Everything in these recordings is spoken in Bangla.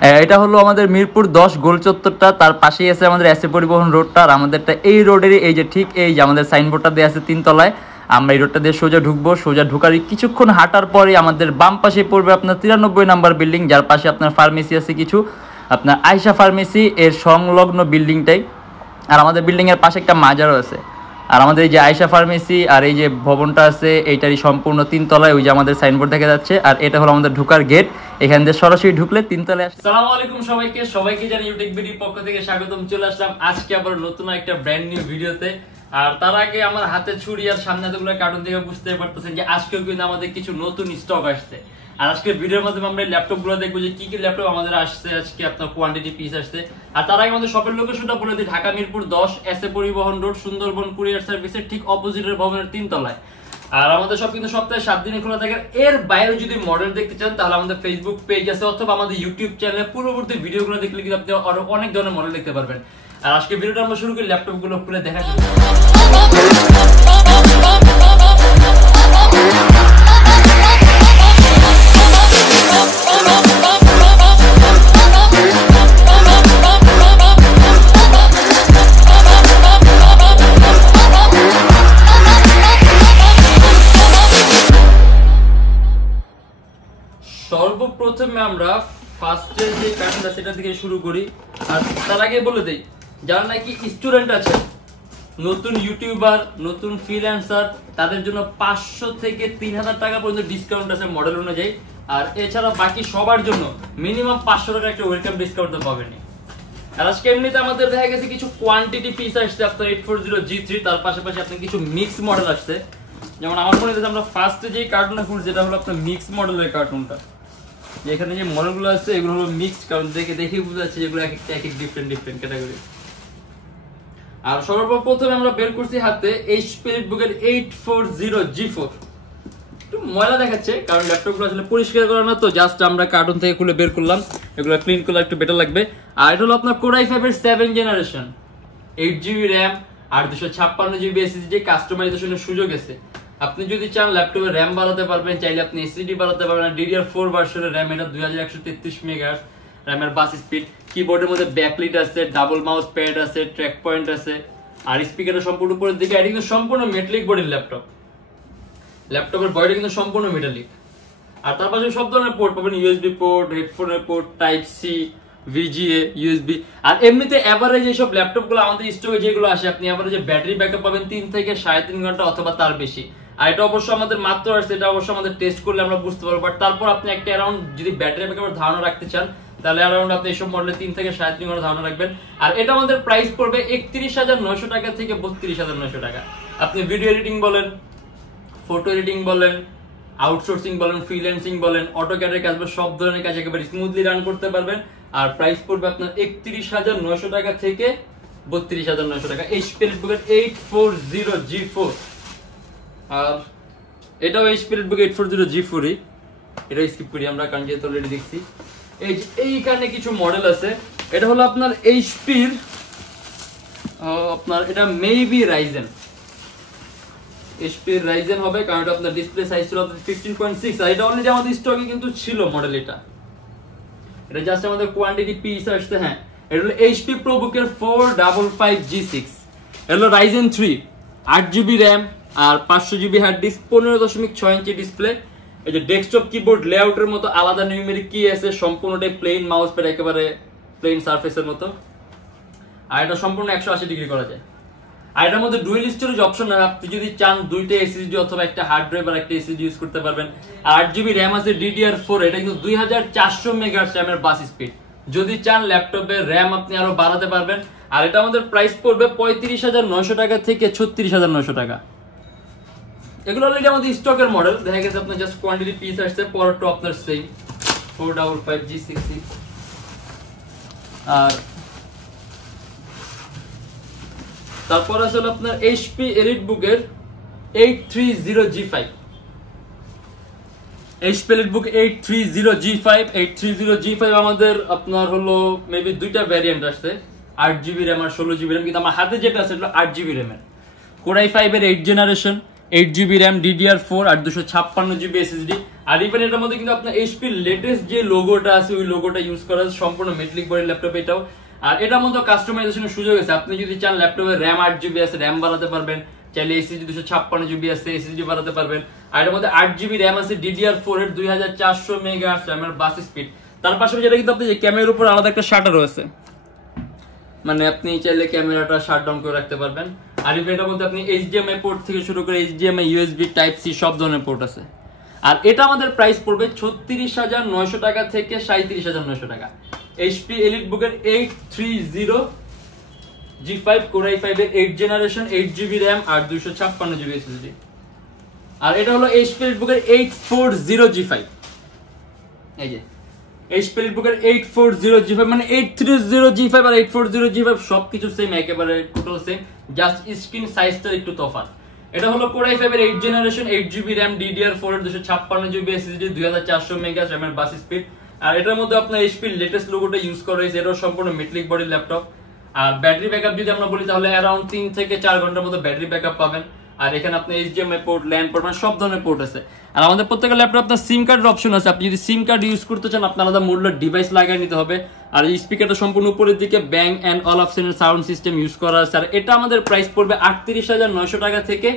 এটা হলো আমাদের মিরপুর 10 গোল চত্বরটা, তার পাশেই আছে আমাদের এসএ পরিবহন রোডটা। আর আমাদেরটা এই রোডেরই এই যে ঠিক এই যে আমাদের সাইনবোর্ডটা দেওয়া আছে 3 তলায়। আমরা এই রোডটা দিয়ে সোজা ঢুকবো, সোজা ঢুকার কিছুক্ষণ হাঁটার পরে আমাদের বাম পাশে পড়বে আপনার 93 নাম্বার বিল্ডিং, যার পাশে আপনার ফার্মেসি আছে কিছু, আপনার আয়শা ফার্মেসি এর সংলগ্ন বিল্ডিংটাই। আর আমাদের বিল্ডিংয়ের পাশে একটা মাজারও আছে। আর আমাদের এই যে আয়শা ফার্মেসি আর এই যে ভবনটা আছে এইটারই সম্পূর্ণ 3 তলায়, ওই যে আমাদের সাইনবোর্ড দেখা যাচ্ছে। আর এটা হলো আমাদের ঢোকার গেট, এখান দিয়ে সরাসরি ঢুকলে 3 তলায় আসে। আসসালামু আলাইকুম সবাইকে জানি ইউটেকবড পক্ষ থেকে স্বাগতম। চলে আসলাম আজকে আবার নতুন একটা ব্র্যান্ড নিউ ভিডিওতে। আর তার আগে আমার হাতে ছুরি আর সামনে এতগুলো কার্টুন থেকে বুঝতে পারতেছেন যে আজকেও কিন্তু আমাদের কিছু নতুন স্টক আসছে। আর আজকে ভিডিওর মাধ্যমে আমরা ল্যাপটপ গুলো দেখবো যে কি কি ল্যাপটপ আমাদের আসছে আজকে, আপনার কোয়ান্টিটি পিস আসছে। আর তার আগে আমাদের শপের লোকেশনটা বলে দিই, ঢাকা মিরপুর 10 এসএ পরিবহন রোড, সুন্দরবন কুরিয়ার সার্ভিসের ঠিক অপোজিটের ভবনের 3 তলায়। আর আমাদের সব কিন্তু সপ্তাহে 7 দিনে খোলা থাকে। এর বাইরে যদি মডেল দেখতে চান তাহলে আমাদের ফেসবুক পেজ আছে অথবা আমাদের ইউটিউব চ্যানেলে পূর্ববর্তী ভিডিওগুলো দেখলে কিন্তু আপনি আরো অনেক ধরনের মডেল দেখতে পারবেন। আর আজকে ভিডিওটা আমরা শুরু করি ল্যাপটপ গুলো খুলে দেখা যাবে। সর্বপ্রথমে আমরা ফার্স্টে যে কার্টুনটা সেটা থেকে শুরু করি। আর তার আগে বলে দেই, যারা নাকি স্টুডেন্ট আছে, নতুন ইউটিউবার, নতুন ফ্রিল্যান্সার, তাদের জন্য 500 থেকে 3000 টাকা পর্যন্ত ডিসকাউন্ট আছে মডেল অনুযায়ী। আর এছাড়া বাকি সবার জন্য মিনিমাম 500 টাকা একটা ওয়েলকাম ডিসকাউন্ট তো পাবেনই। আর আজকে এমনিতে আমাদের দেখা গেছে কিছু কোয়ান্টিটি পিস আসছে আপনার 840G3, তার পাশাপাশি আপনার কিছু মিক্স মডেল আসছে। যেমন আমার মনে হচ্ছে আমরা ফার্স্টে যে কার্টুনটা খুঁজছি যেটা হলো আপনার মিক্স মডেলের কার্টুনটা। এখানে যে মডেলগুলো আছে এগুলো হলো মিক্সড, কারণ দেখে বোঝা যাচ্ছে যেগুলো এক এক ডিফারেন্ট ক্যাটাগরি। আর সর্বপ্রথমে আমরা বের করছি হাতে এইচপি এলিটবুকের 840G4। একটু ময়লা দেখাচ্ছে কারণ ল্যাপটপগুলো আসলে পরিষ্কার করা না, তো জাস্ট আমরা কার্টুন থেকে খুলে বের করলাম। এগুলো ক্লিন করলে একটু বেটার লাগবে। আর এটা হলো আপনার Core i5 এর 7 জেনারেশন, 8GB র্যাম আর 256GB এসএসডি কাস্টমাইজেশনের সুযোগ আছে। আপনি যদি চান ল্যাপটপে র্যাম বাড়াতে পারবেন, চাইলে আপনি এসএসডি বাড়াতে পারবেন। DDR4 ভার্সনের র্যাম, এটা 2133 মেগাহার্টজ র্যামের বাস স্পিড। কিবোর্ডের মধ্যে ব্যাকলিট আছে, ডাবল মাউস প্যাড আছে, ট্র্যাক পয়েন্ট আছে। আর স্পিকারের সম্পূর্ণ উপরের দিকে এটা কিন্তু সম্পূর্ণ মেটালিক বডির ল্যাপটপ। ল্যাপটপের বডি কিন্তু সম্পূর্ণ মেটালিক। আর তার পাশে সব ধরনের পোর্ট পাবেন, ইউএসবি পোর্ট, হেডফোনের port, type C, VGA, USB। আর এমনিতে এভারেজ এইসব ল্যাপটপগুলো আমাদের স্টকে যেগুলো আসে, আপনি এভারেজে ব্যাটারি ব্যাকআপ পাবেন 3 থেকে 3.5 ঘন্টা অথবা তার বেশি। আর এটা অবশ্য আমাদের মাত্র আসছে, এটা অবশ্য আমাদের টেস্ট করলে আমরা বুঝতে পারবো। বাট তারপর আপনি একটা অ্যারাউন্ড যদি ব্যাটারি ব্যাকআপের ধারণা রাখতে চান তাহলে অ্যারাউন্ড আপনি এইসব মডেলে 3 থেকে 3.5 ঘন্টা ধারণা রাখবেন। আর এটা আমাদের প্রাইস পড়বে 31,900 টাকা থেকে 32,900 টাকা। আপনি ভিডিও এডিটিং বলেন, ফটো এডিটিং বলেন, আউটসোর্সিং বলেন, ফ্রিল্যান্সিং বলেন, অটোক্যাডের কাজ বলেন, সব ধরনের কাজ একেবারে স্মুথলি রান করতে পারবেন। আর প্রাইস পড়বে আপনার 31,900 টাকা থেকে 32,900 টাকা। HP এলিটবুকের 840G4। আর এটাও এইচপি এলিটবুক 840G4 ই, এটা স্কিপ করি আমরা কারণ যেহেতু অলরেডি দেখছি। এইখানে কিছু মডেল আছে। এটা হলো আপনার এইচপির আপনার এটা মেবি রাইজেন, এইচপির রাইজেন হবে কারণ এটা আপনার ডিসপ্লে সাইজ ছিল 15.6। আর এটা অলরেডি আমাদের স্টকে কিন্তু ছিল মডেল। এটা জাস্ট আমাদের কোয়ান্টিটি পিস আসছে। হ্যাঁ, এটা হলো এইচপি প্রোবুকের 455G6। এটা হলো রাইজেন 3, 8GB র্যাম আর 500GB hard disk, 15.6 inch display. এই যে ডেস্কটপ কিবোর্ড লেআউটের মতো আলাদা নিউমেরিক কি আছে, সম্পূর্ণটাই প্লেন মাউস প্যাড, একেবারে প্লেন সারফেসের মতো। আর এটা সম্পূর্ণ 180 ডিগ্রি করা যায়। আর এটার মধ্যে ডুয়েল স্টোরেজ অপশন, আপনি যদি চান 2টা এসএসডি অথবা একটা হার্ড ড্রাইভ আর একটা এসএসডি ইউজ করতে পারবেন। আর 8GB র্যাম আছে, DDR4, এটা কিন্তু 2400 মেগাহার্টজ র্যামের বাস স্পিড। যদি চান ল্যাপটপের র্যাম আপনি আরো বাড়াতে পারবেন। আর এটা আমাদের প্রাইস পড়বে 35,900 টাকা থেকে 36,900 টাকা। এগুলো অলরেডি আমাদের স্টকের মডেল, দেখা গেছে আপনার জাস্ট কোয়ান্টিটি পিস আসছে। পরটা আপনার সেম 455G6। আর তারপর আসলে আপনার HP এলিটবুকের 830G5। HP EliteBook 830G5 আমাদের আপনার হলো মেবি 2টা ভ্যারিয়েন্ট আসছে, 8GB র্যাম আর 16GB র্যাম। কিন্তু আমার হাতে যেটা আছে এটা 8GB র্যামের, Core i5 এর 8 জেনারেশন, 8GB RAM DDR4 আর 256GB SSD। আর ইভেন এটার মধ্যে কিন্তু আপনার এইচপি লেটেস্ট যে লোগোটা আছে ওই লোগোটা ইউজ করা আছে সম্পূর্ণ মেটালিক বডির ল্যাপটপ এটাও। আর এটার মধ্যে কাস্টমাইজেশনের সুযোগ আছে, আপনি যদি চান ল্যাপটপে RAM 8GB আছে RAM বাড়াতে পারবেন, চাইলে SSD 256GB আছে SSD বাড়াতে পারবেন। আর এর মধ্যে 8GB RAM আছে DDR4 এর 2400 মেগাহার্টজ এর বাস স্পিড। তার পাশাপাশি এটা কিন্তু আপনি যে ক্যামেরার উপর আলাদা একটা শাটারও আছে, মানে আপনি চাইলে ক্যামেরাটা শাট ডাউন করে রাখতে পারবেন। আর এটার মধ্যে আপনি HDMI পোর্ট থেকে শুরু করে HDMI USB টাইপ সি সব ধরনের পোর্ট আছে। আর এটা আমাদের প্রাইস পড়বে 36,900 টাকা থেকে 37,900 টাকা। HP EliteBook এর 830 G5 Core i5 এর 8 জেনারেশন 8GB RAM আর 256GB SSD। আর এটা হলো HP EliteBook এর 840 G5, এই যে HP EliteBook এর 840 G5 মানে 830 G5 আর 840 G5 সবকিছু সেম, একেবারে টোটাল সেম, জাস্ট স্ক্রিন সাইজটা একটু তফাৎ। এটা হলো Core i5 এর 8 জেনারেশন 8GB RAM DDR4 এর 256GB SSD 2400 মেগাহার্টজ এর বাস স্পিড। আর এটার মধ্যে আপনার HP লেটেস্ট লোগোটা ইউজ করা হয়েছে, এটাও সম্পূর্ণ মেটালিক বডির ল্যাপটপ। আর ব্যাটারি ব্যাকআপ যদি আমরা বলি তাহলে অ্যারাউন্ড 3 থেকে 4 ঘন্টার মতো ব্যাটারি ব্যাকআপ পাবেন। আর এখানে আপনি HDMI পোর্ট, ল্যান্ড পোর্ট মানে সব ধরনের পোর্ট আছে। আর আমাদের প্রত্যেকটা ল্যাপটপ আপনার সিম কার্ডের অপশন আছে, আপনি যদি সিম কার্ড ইউজ করতে চান আপনার আলাদা মডুলার ডিভাইস লাগিয়ে নিতে হবে। আর এই স্পিকারটা সম্পূর্ণ উপরের দিকে ব্যাং এন্ড অল অপশনের সাউন্ড সিস্টেম ইউজ করা আছে। আর এটা আমাদের প্রাইস পড়বে 38,900 টাকা থেকে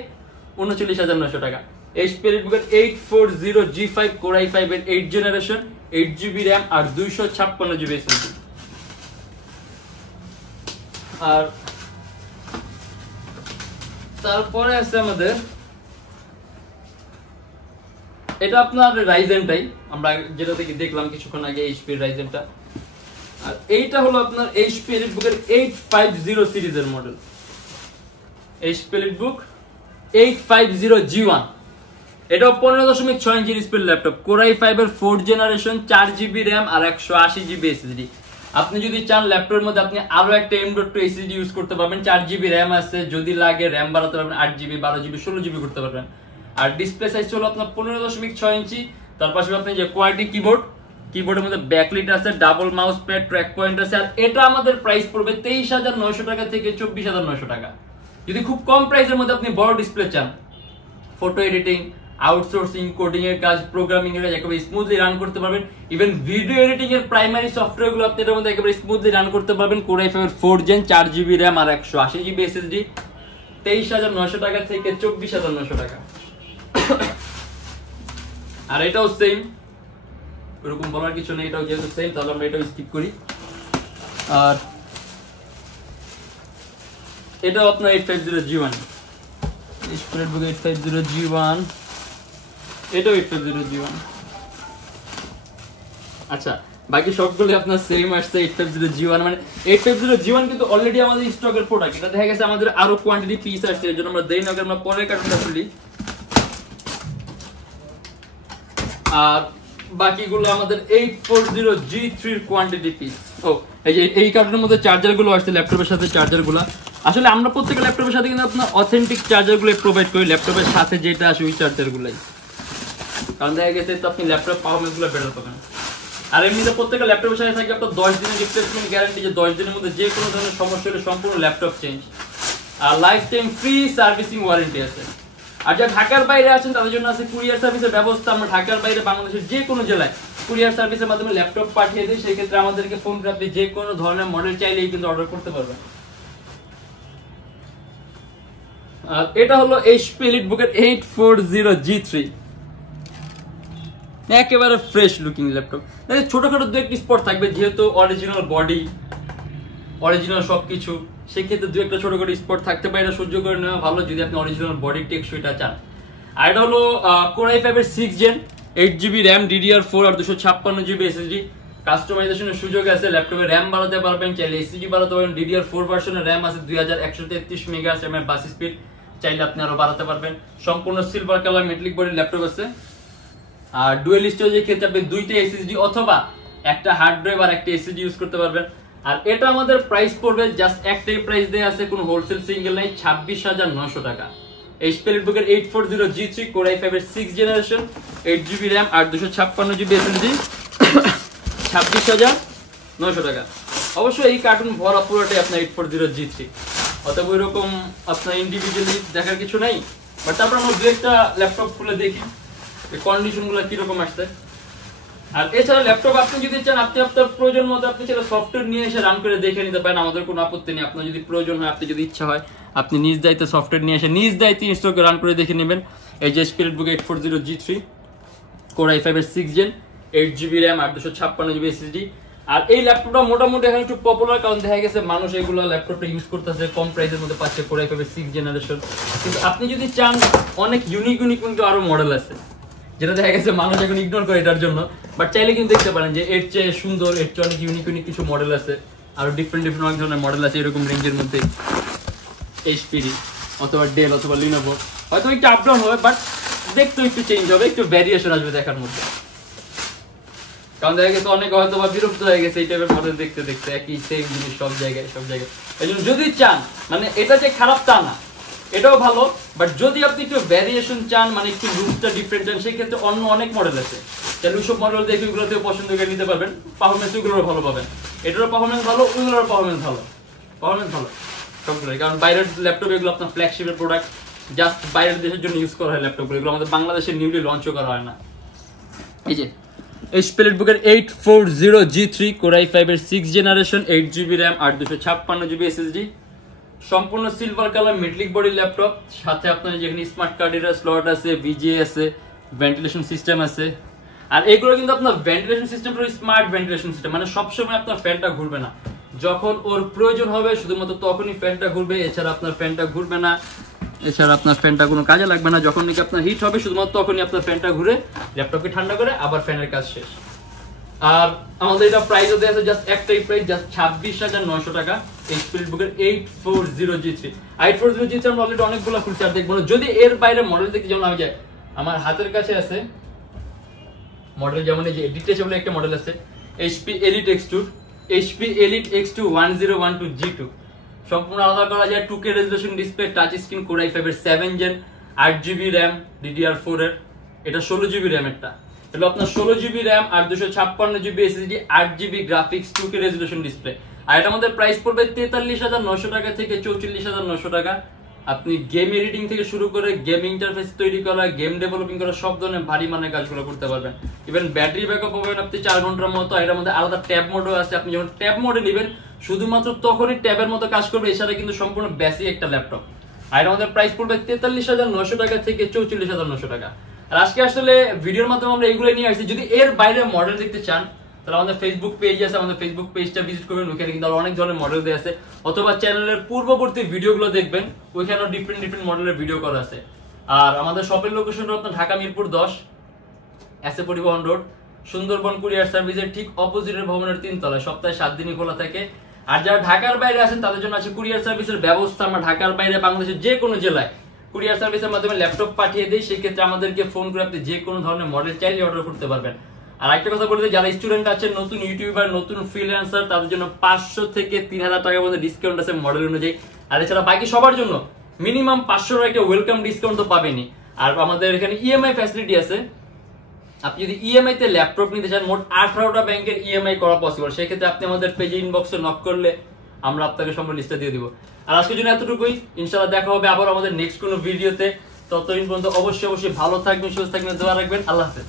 39,900 টাকা। HP EliteBook এর 840 G5 Core i5 এর 8 জেনারেশন 8GB RAM আর 256GB SSD। আর তারপরে আছে আমাদের এটা আপনার রাইজেনটাই, আমরা যেটা থেকে দেখলাম কিছুক্ষণ আগে HP রাইজেনটা। আর এইটা হলো আপনার HP EliteBook এর 850 সিরিজের মডেল, HP EliteBook 850 G1। এটাও 15.6 inch display laptop, Core i5 এর 4 জেনারেশন 4GB RAM আর 128GB SSD। আপনি যদি চান ল্যাপটপের মধ্যে আপনি আরো একটা M.2 SSD ইউজ করতে পারবেন, 4GB RAM আছে, যদি লাগে RAM বাড়াতে পারবেন 8GB 12GB 16GB করতে পারবেন। আর ডিসপ্লে সাইজ হলো আপনার 15.6 ইঞ্চি। তার পাশে আপনি যে কোয়ালিটি কিবোর্ডের মধ্যে ব্যাকলিট আছে, double mouse pad, track point আছে। আর এটা আমাদের প্রাইস পড়বে 23,900 টাকা থেকে 24,900 টাকা। যদি খুব কম প্রাইসের মধ্যে আপনি বড় ডিসপ্লে চান, ফটো এডিটিং, আউটসোর্সিং, কোডিং এর কাজ, প্রোগ্রামিং এর কাজ একেবারে স্মুথলি রান করতে পারবেন। ইভেন ভিডিও এডিটিং এর প্রাইমারি সফটওয়্যার গুলো আপনি এর মধ্যে একেবারে স্মুথলি রান করতে পারবেন। Core i5 এর 4 জেন 4GB RAM আর 128GB SSD 23,900 টাকা থেকে 24,900 টাকা। আর এটাও সেম, এরকম বলার কিছু নেই, এটাও যেহেতু সেম তাহলে আমরা এটাও স্কিপ করি। আর এটাও আপনার 850 G1, HP EliteBook 850 G1, এটাও 850 G1। আচ্ছা, বাকি সবগুলো আপনার সেম আসছে 850 G1, মানে 850 G1 কিন্তু অলরেডি আমাদের স্টকের প্রোডাক্ট। এটা দেখা গেছে আমাদের আরো কোয়ান্টিটি পিস আসছে, এর জন্য আমরা দেই না, আমরা পরে কার্টুনটা খুলি। আর বাকিগুলো আমাদের 840 G3 এর কোয়ান্টিটি পিস। ও এই যে এই কার্টুনের মধ্যে চার্জার গুলো আসছে, ল্যাপটপের সাথে চার্জার গুলো। আসলে আমরা প্রত্যেকটা ল্যাপটপের সাথে কিন্তু আপনার অথেন্টিক চার্জার গুলো প্রোভাইড করি, ল্যাপটপের সাথে যেটা আসে ওই চার্জার গুলাই, কারণ দেখা গেছে তো আপনি ল্যাপটপ পারফরম্যান্স গুলো বেটার পাবেন। আর এমনিতে প্রত্যেকটা ল্যাপটপের সাথে থাকে আপনার 10 দিনের রিপ্লেসমেন্ট গ্যারান্টি, যে 10 দিনের মধ্যে যে কোনো ধরনের সমস্যা হলে সম্পূর্ণ ল্যাপটপ চেঞ্জ। আর life time free servicing warranty আছে। আর যারা ঢাকার বাইরে আছেন তাদের জন্য আছে কুরিয়ার সার্ভিসের ব্যবস্থা। আমরা ঢাকার বাইরে বাংলাদেশের যে কোনো জেলায় কুরিয়ার সার্ভিসের মাধ্যমে ল্যাপটপ পাঠিয়ে দিই, সেই ক্ষেত্রে আমাদেরকে ফোন করে আপনি যে কোনো ধরনের মডেল চাইলেই কিন্তু অর্ডার করতে পারবেন। আর এটা হলো HP EliteBook এর 840 G3, একেবারে ফ্রেশ লুকিং ল্যাপটপ। ছোটখাটো দু একটি স্পট থাকবে, যেহেতু অরিজিনাল বডি, অরিজিনাল সবকিছু, সেক্ষেত্রে দু একটা ছোটখাটো স্পট থাকতে পারে, এটা সহ্য করে নেওয়া ভালো যদি আপনি অরিজিনাল বডি টেকসইটা চান। আর এটা হলো Core i5 এর 6 জেন 8GB RAM DDR4 আর 256GB SSD। কাস্টমাইজেশনের সুযোগ আছে, ল্যাপটপে RAM বাড়াতে পারবেন, চাইলে SSD বাড়াতে পারবেন। DDR4 ভার্সনের RAM আছে, 2133 মেগাহার্টজ এর বাস স্পিড, চাইলে আপনি আরো বাড়াতে পারবেন। সম্পূর্ণ সিলভার কালার মেটালিক বডির ল্যাপটপ আছে। আর ডুয়েল স্টোরেজের ক্ষেত্রে আপনি দুইটা SSD অথবা একটা হার্ড ড্রাইভ আর একটা SSD ইউজ করতে পারবেন। আর এটা আমাদের প্রাইস পড়বে, জাস্ট একটাই প্রাইস দেয়া আছে, কোনো হোলসেল সিঙ্গেল নাই, 26,900 টাকা। HP EliteBook এর 840 G3 Core i5 এর 6 জেনারেশন 8GB RAM আর 256GB SSD 26,900 টাকা। অবশ্যই এই কার্টুন ভরা পুরোটাই আপনার 840 G3, অতএব ওইরকম আপনার ইন্ডিভিজুয়ালি দেখার কিছু নাই, বাট তারপর আমরা দু একটা ল্যাপটপ খুলে দেখি এই কন্ডিশনগুলো কিরকম আসছে। আর এছাড়া ল্যাপটপ আপনি যদি চান আপনি আপনার প্রয়োজন মতো আপনি সেটা সফটওয়্যার নিয়ে এসে রান করে দেখে নিতে পারেন, আমাদের কোনো আপত্তি নেই। আপনার যদি প্রয়োজন হয়, আপনি যদি ইচ্ছা হয়, আপনি নিজ দায়িত্বে সফটওয়্যার নিয়ে এসে নিজ দায়িত্বে ইনস্টল করে রান করে দেখে নেবেন। এই যে স্পিরিটবুক 840G3 Core i5 এর 6 Gen 8GB RAM 856GB SSD। আর এই ল্যাপটপটা মোটামুটি এখন একটু পপুলার, কারণ দেখা গেছে মানুষ এগুলো ল্যাপটপটা ইউজ করতেছে, কম প্রাইসের মধ্যে পাচ্ছে Core i5 এর 6 জেনারেশন। কিন্তু আপনি যদি চান অনেক ইউনিক কিন্তু আরো মডেল আছে যেটা দেখা গেছে মানুষ এখন ইগনোর করে এটার জন্য, বাট চাইলে কিন্তু দেখতে পারেন যে এর চেয়ে সুন্দর, এর চেয়ে অনেক ইউনিক কিছু মডেল আছে, আরো ডিফারেন্ট অনেক ধরনের মডেল আছে এরকম রেঞ্জের মধ্যে। HP অথবা ডেল অথবা লিনোভো হয়তো একটু আপ ডাউন হবে, বাট দেখতে একটু চেঞ্জ হবে, একটু ভ্যারিয়েশন আসবে দেখার মধ্যে। কারণ দেখা গেছে অনেকে হয়তো বা বিরক্ত হয়ে গেছে এই টাইপের মডেল দেখতে দেখতে, একই সেম জিনিস সব জায়গায়। এই জন্য যদি চান, মানে এটা যে খারাপ তা না, এটাও ভালো, বাট যদি আপনি একটু ভ্যারিয়েশন চান, মানে একটু লুকটা ডিফারেন্ট চান, সেই ক্ষেত্রে অন্য অনেক মডেল আছে। তাহলে ওইসব মডেল দেখে ওগুলোতেও পছন্দ করে নিতে পারবেন। পারফরমেন্স ওগুলোরও ভালো পাবেন, এটারও পারফরমেন্স ভালো, ওগুলোর পারফরমেন্স ভালো সবগুলোই। কারণ বাইরের ল্যাপটপ এগুলো আপনার ফ্ল্যাগশিপের প্রোডাক্ট, জাস্ট বাইরের দেশের জন্য ইউজ করা হয় ল্যাপটপগুলো, এগুলো আমাদের বাংলাদেশে নিউলি লঞ্চও করা হয় না। এই যে স্পিরিটবুকের 840G3 Core i5 এর 6 generation 8GB RAM 856GB SSD, সম্পূর্ণ silver colour metallic body laptop. সাথে আপনার যেখানে স্মার্ট কার্ডের স্লট আছে, VGA আছে, ভেন্টিলেশন সিস্টেম আছে। আর এগুলো কিন্তু আপনার ভেন্টিলেশন সিস্টেমটা স্মার্ট ভেন্টিলেশন সিস্টেম, মানে সবসময় আপনার ফ্যানটা ঘুরবে না, যখন ওর প্রয়োজন হবে শুধুমাত্র তখনই ফ্যানটা ঘুরবে, এছাড়া আপনার ফ্যানটা ঘুরবে না, এছাড়া আপনার ফ্যানটা কোনো কাজে লাগবে না। যখন নাকি আপনার হিট হবে শুধুমাত্র তখনই আপনার ফ্যানটা ঘুরে ল্যাপটপকে ঠান্ডা করে আবার ফ্যানের কাজ শেষ। আর আমাদের এটা প্রাইসও দেওয়া আছে জাস্ট একটাই প্রাইস, জাস্ট 26,900 টাকা। এই স্পিরিটবুকের 840G3 আমরা অলরেডি অনেকগুলো খুলছি, আর দেখবো যদি এর বাইরে মডেল দেখতে, যেমন আমি যাই আমার হাতের কাছে আছে মডেল, যেমন এই যে ডিটেচেবল একটা মডেল আছে HP Elite X2 1012G2, সম্পূর্ণ আলাদা করা যায়, 2K resolution display, touch screen, Core i5 এর 7 Gen 8GB RAM DDR4 এর, এটা 16GB RAM এরটা, এটা আপনার 16GB RAM 856GB SSD 8GB graphics 2K resolution display. আর এটা আমাদের প্রাইস পড়বে 43,900 টাকা থেকে 44,900 টাকা। আপনি গেম এডিটিং থেকে শুরু করে গেম ইন্টারফেস তৈরি করা, গেম ডেভেলপিং করা, সব ধরনের ভারী মানের কাজগুলো করতে পারবেন। ইভেন ব্যাটারি ব্যাকআপ পাবেন আপনি 4 ঘন্টার মতো। এটার মধ্যে আলাদা ট্যাব মোডও আছে, আপনি যখন ট্যাব মোডে নেবেন শুধুমাত্র তখনই ট্যাবের মতো কাজ করবে, এছাড়া কিন্তু সম্পূর্ণ বেসিক একটা ল্যাপটপ। আর এটা আমাদের প্রাইস পড়বে 43,900 টাকা থেকে 44,900 টাকা। আর আজকে আসলে ভিডিওর মাধ্যমে আমরা এইগুলো নিয়ে আসছি। যদি এর বাইরে মডেল দেখতে চান তাহলে আমাদের ফেসবুক পেজ আছে, আমাদের ফেসবুক পেজটা ভিজিট করবেন, ওখানে কিন্তু অনেক ধরনের মডেল দেওয়া আছে, অথবা চ্যানেলের পূর্ববর্তী ভিডিওগুলো দেখবেন, ওইখানেও ডিফারেন্ট মডেলের ভিডিও করা আছে। আর আমাদের শপের লোকেশনটা আপনার ঢাকা মিরপুর 10 এসএ পরিবহন রোড, সুন্দরবন কুরিয়ার সার্ভিসের ঠিক অপোজিটের ভবনের 3 তলায়, সপ্তাহে 7 দিনই খোলা থাকে। আর যারা ঢাকার বাইরে আছেন তাদের জন্য আছে কুরিয়ার সার্ভিসের ব্যবস্থা। আমরা ঢাকার বাইরে বাংলাদেশের যে কোনো জেলায় কুরিয়ার সার্ভিসের মাধ্যমে ল্যাপটপ পাঠিয়ে দিই, সেই ক্ষেত্রে আমাদেরকে ফোন করে আপনি যে কোনো ধরনের মডেল চাইলে অর্ডার করতে পারবেন। আর একটা কথা বলতে, যারা স্টুডেন্ট আছেন, নতুন ইউটিউবার, নতুন ফ্রিল্যান্সার, তাদের জন্য 500 থেকে 3000 টাকা পর্যন্ত ডিসকাউন্ট আছে মডেল অনুযায়ী। আর এছাড়া বাকি সবার জন্য মিনিমাম 500 টাকা ওয়েলকাম ডিসকাউন্ট তো পাবেনই। আর আমাদের এখানে ইএমআই ফ্যাসিলিটি আছে, আপনি যদি ইএমআই তে ল্যাপটপ নিতে চান, মোট 18টা ব্যাংকের ইএমআই করা পসিবল। সেই ক্ষেত্রে আপনি আমাদের পেজে ইনবক্সে নক করলে আমরা আপনাকে সম্পূর্ণ লিস্টটা দিয়ে দিব। আর আজকের জন্য এতটুকুই, ইনশাআল্লাহ দেখা হবে আবার আমাদের নেক্সট কোনো ভিডিওতে। ততদিন পর্যন্ত অবশ্যই ভালো থাকবেন, সুস্থ থাকবেন, দোয়া রাখবেন। আল্লাহ হাফেজ।